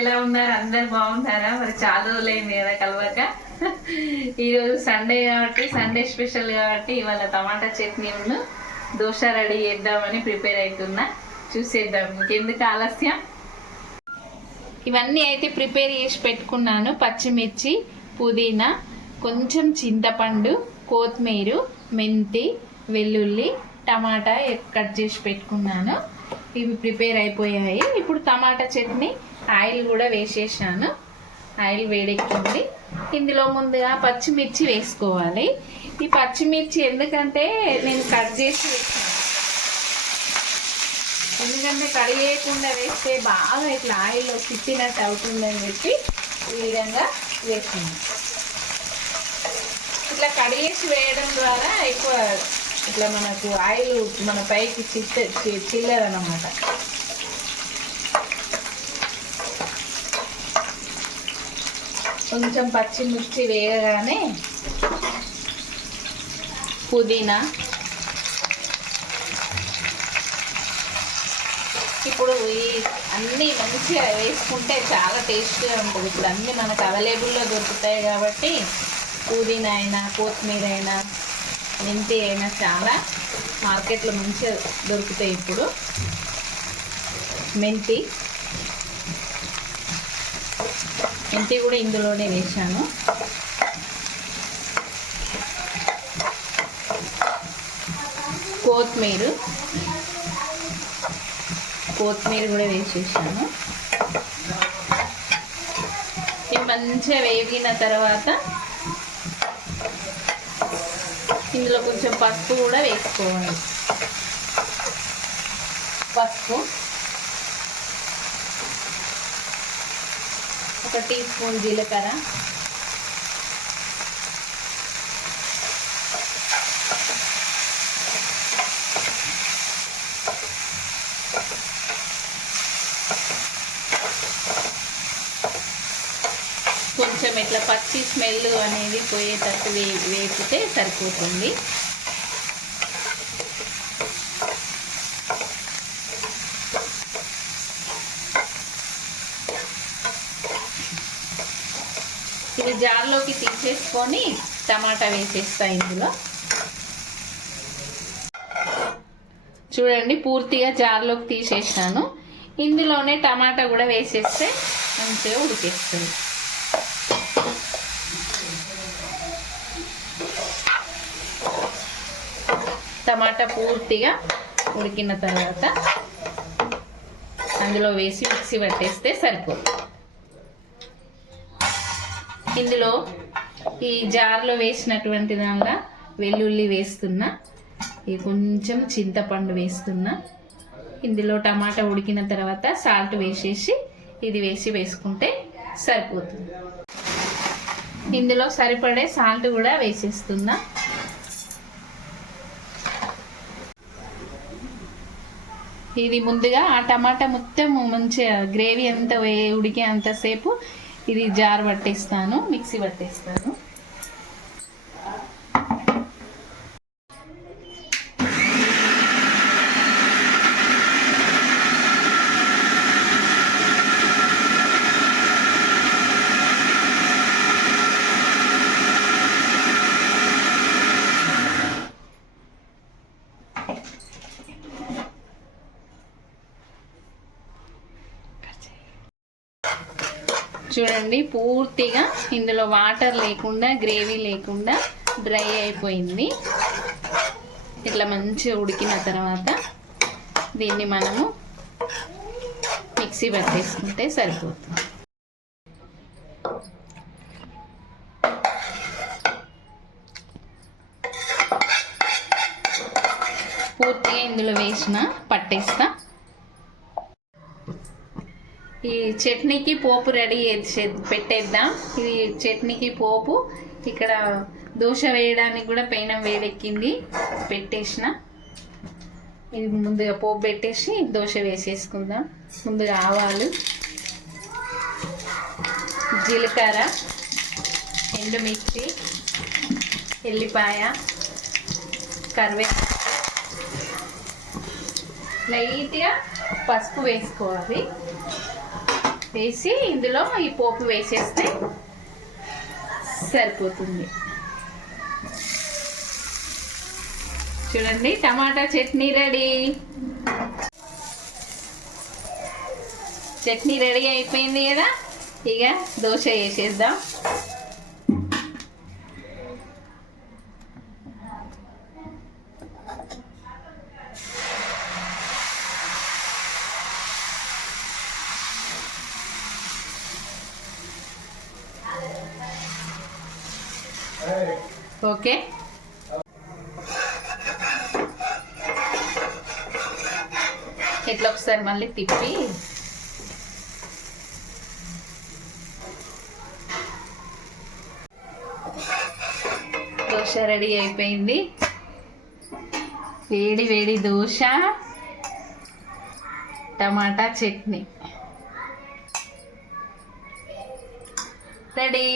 ఎలా ఉన్నారు? అందరు బాగున్నారా? మరి చాలా రోజులైంది కదా కలవక. ఈరోజు సండే కాబట్టి సండే స్పెషల్ కాబట్టి ఇవాళ టమాటా చట్నీ దోశ రెడీ చేద్దామని ప్రిపేర్ అవుతున్నా చూసేద్దాం. ఇంకెందుకు ఆలస్యం? ఇవన్నీ అయితే ప్రిపేర్ చేసి పెట్టుకున్నాను. పచ్చిమిర్చి పుదీనా కొంచెం చింతపండు కొత్తిమీర మెంతి వెల్లుల్లి టమాటా కట్ చేసి పెట్టుకున్నాను. ఇవి ప్రిపేర్ అయిపోయాయి. ఇప్పుడు టమాటా చట్నీ ఆయిల్ కూడా వేసేసాను. ఆయిల్ వేడెక్కింది. ఇందులో ముందుగా పచ్చిమిర్చి వేసుకోవాలి. ఈ పచ్చిమిర్చి ఎందుకంటే నేను కట్ చేసి వేసాను. ఎందుకంటే కడి చేయకుండా వేస్తే బాగా ఇట్లా ఆయిల్ తిప్పినట్టు అవుతుందని చెప్పి ఈ విధంగా వేస్తున్నాను ఇట్లా కడిగేసి వేయడం ద్వారా ఎక్కువ ఇట్లా మనకు ఆయిల్ మన పైకి చిట్ట చి- కొంచెం పచ్చిమిర్చి వేయగానే పుదీనా. ఇప్పుడు ఈ అన్నీ మంచిగా వేసుకుంటే చాలా టేస్ట్గా ఉంటుంది. ఇప్పుడు అన్నీ మనకు అవైలబుల్లో దొరుకుతాయి కాబట్టి పుదీనా అయినా కొత్తిమీర అయినా మెంతి అయినా చాలా మార్కెట్లో మంచిగా దొరుకుతాయి ఇప్పుడు. మెంతి. మెంతి కూడా ఇందులోనే వేసాను కొత్తిమీర. కొత్తిమీర కూడా వేసేసాను. ఇవి మంచిగా వేగిన తర్వాత ఇందులో కొంచెం పసుపు కూడా వేసుకోవాలి. పసుపు. ఒక టీ స్పూన్ జీలకర్ర. కొంచెం ఇట్లా పచ్చి స్మెల్ అనేది పోయేటట్టు వే వేపితే సరిపోతుంది. జార్లోకి తీసేసుకొని టమాటా వేసేస్తా ఇందులో. చూడండి పూర్తిగా జార్లోకి తీసేసాను ఇందులోనే టమాటా కూడా వేసేస్తే మంచిగా ఉడికేస్తుంది. టమాటా పూర్తిగా ఉడికిన తర్వాత అందులో వేసి మిక్సీ పట్టేస్తే సరిపోతుంది. ఇందులో ఈ జార్లో వేసినటువంటి దానిలో వెల్లుల్లి వేస్తున్నా ఈ కొంచెం చింతపండు వేస్తున్నా. ఇందులో టమాటా ఉడికిన తర్వాత సాల్ట్ వేసేసి ఇది వేసి వేసుకుంటే సరిపోతుంది. ఇందులో సరిపడే సాల్ట్ కూడా వేసేస్తున్నా. ఇది ముందుగా ఆ టమాటా మొత్తం మంచిగా గ్రేవీ అంతా ఉడికే అంతసేపు ఇది జార్ పట్టేస్తాను మిక్సీ పట్టేస్తాను. చూడండి పూర్తిగా ఇందులో వాటర్ లేకుండా గ్రేవీ లేకుండా డ్రై అయిపోయింది. ఇట్లా మంచిగా ఉడికిన తర్వాత దీన్ని మనము మిక్సీ పట్టేసుకుంటే సరిపోతుంది. పూర్తిగా ఇందులో వేసిన పట్టేస్తా. ఈ చట్నీకి పోపు రెడీ పెట్టేద్దాం. ఇది చట్నీకి పోపు. ఇక్కడ దోశ వేయడానికి కూడా పెనం వేడెక్కింది. పెట్టేసిన. ఇది ముందుగా పోపు పెట్టేసి దోశ వేసేసుకుందాం. ముందుగా ఆవాలు జీలకర్ర ఎండుమిర్చి ఎల్లిపాయ కరివేపాకు. లైట్గా పసుపు వేసుకోవాలి. వేసి ఇందులో ఈ పోపు వేసేస్తే సరిపోతుంది. చూడండి tomato chutney ready. Chutney ready అయిపోయింది కదా? ఇక దోశ వేసేద్దాం. ఓకే. ఇట్లా ఒకసారి మళ్ళీ తిప్పి. దోశ రెడీ అయిపోయింది. వేడి వేడి దోశ టమాటా చట్నీ. రెడీ.